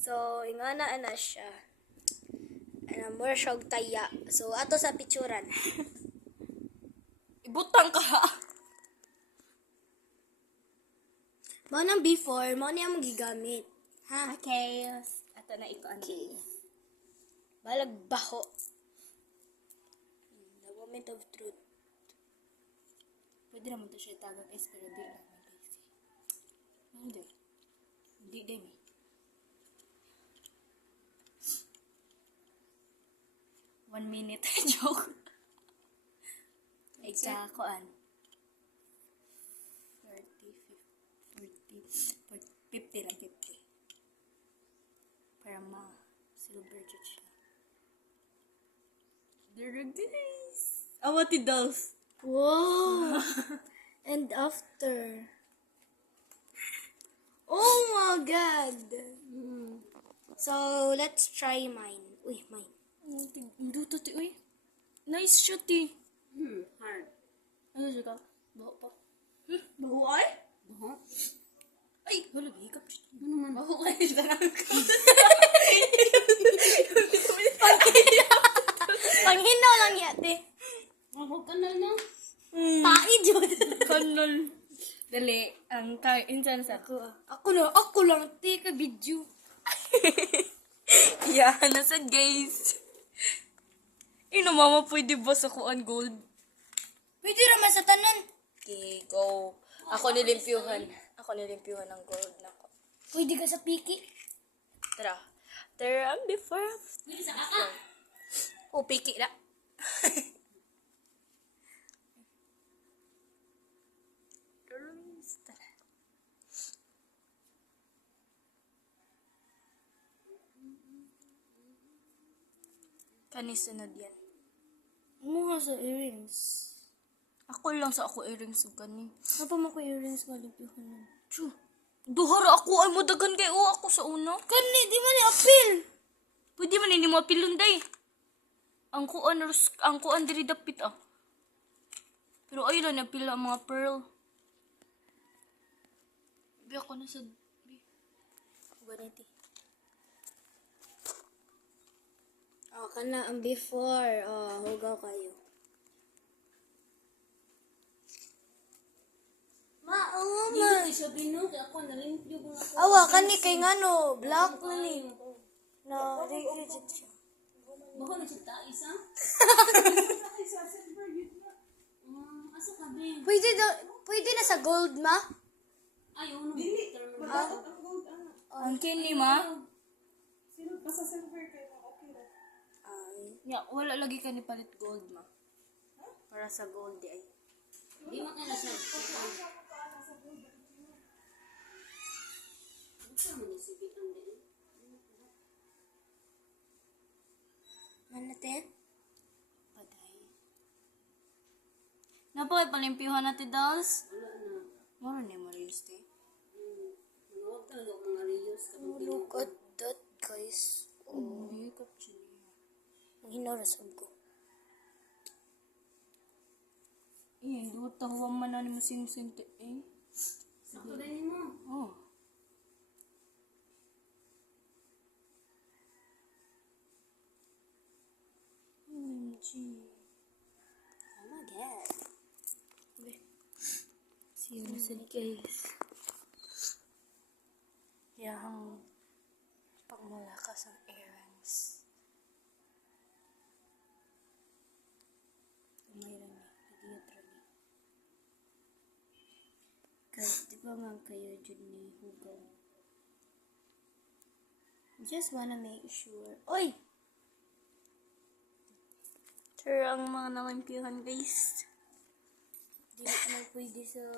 So, ingana na siya. Ano, more siya og taya. So, ato sa picturan. Ibutang ka. Mao nang before, mao niya mong gigamit. Ha? Okay. Ato na ito. Okay. Balag baho. Hmm, The moment of truth. Pwede naman to siya guys, pero di lang may busy. Ano One minute. Joke. Ay, sa kuan. 30, 50, 50 lang, 50. Para ma silver jud siya. There guys. Awati dolls. Wow! And after. Oh my god! Hmm. So, let's try mine. Uy, mine. Hindi to ti, uy. Nice shot eh. Hmm, hard. Ano siya ka? Baho pa. Bahu ay? Bahu? Ay, wala, hikap siya. Ano man? Baho ka yung tanang ka. Panghinaw lang yate. Bahu ka na no? Tai, Jod. Kanol. Dali, ang tayo, insan sa Ako, ako na, ako lang. Tika video. Yeah, nasad guys. Ino mama, pwede ba sa kuan gold? Pwede naman sa tanan. Okay, go. Ako nilimpyuhan. Ako nilimpyuhan ng gold na ko. Pwede ka sa piki. Tara. Tara, ang before. Hindi sa kaka. Oh, piki na. Girls, tara. Kani sunod yan. Mga sa earrings. Ako lang sa ako earrings ug kani. Ano mo ko earrings nga limpyuhan nun? Chu. Duhara ako ay mo dagan kay o ako sa una. Kani, di man ni apil. Pwede man ini mo pilunday. Ang kuan ang kuan diri dapit ah. Pero ay lang pila ang mga pearl. Bi ako na sa bi. Ganiti. Oh, kana ang before. Oh, hugaw kayo. Ma, oo Hindi siya binog. Ako nalimpyo ko nga. Awa, kani kay ngano, black na ni. Na, rigid siya. Bahu na siya tais ha? Ah, asa ka be? Pwede, daw, pwede na sa gold, ma? Ay, uno. Dili. Ang kini ma. Ay, Ya, wala lagi ka ni palit gold ma. Para sa gold di ay. Di man kaya na siya. Ito mo nisibit ang din. manate? Paday. Napakay palimpyuhan natin dolls. Wala na. Moro ni mo reels te. Hmm. Huwag talaga ako mga reyos. Kapag Look at that, guys. Oh, hikap siya niya. Ang hinarasab ko. Eh, hindi ko tahuan man na ni mo sinusinte eh. Sakto din mo. Oh. OMG. Oh my god. Nasad guys. Yang pangmulakas ang errands. Mayroon na. Nagiyot rin eh. Guys, di ba nga kayo dyan ni Hugaw? Just wanna make sure. Oy! Sure ang mga nalimpyuhan guys. Di na pwede sa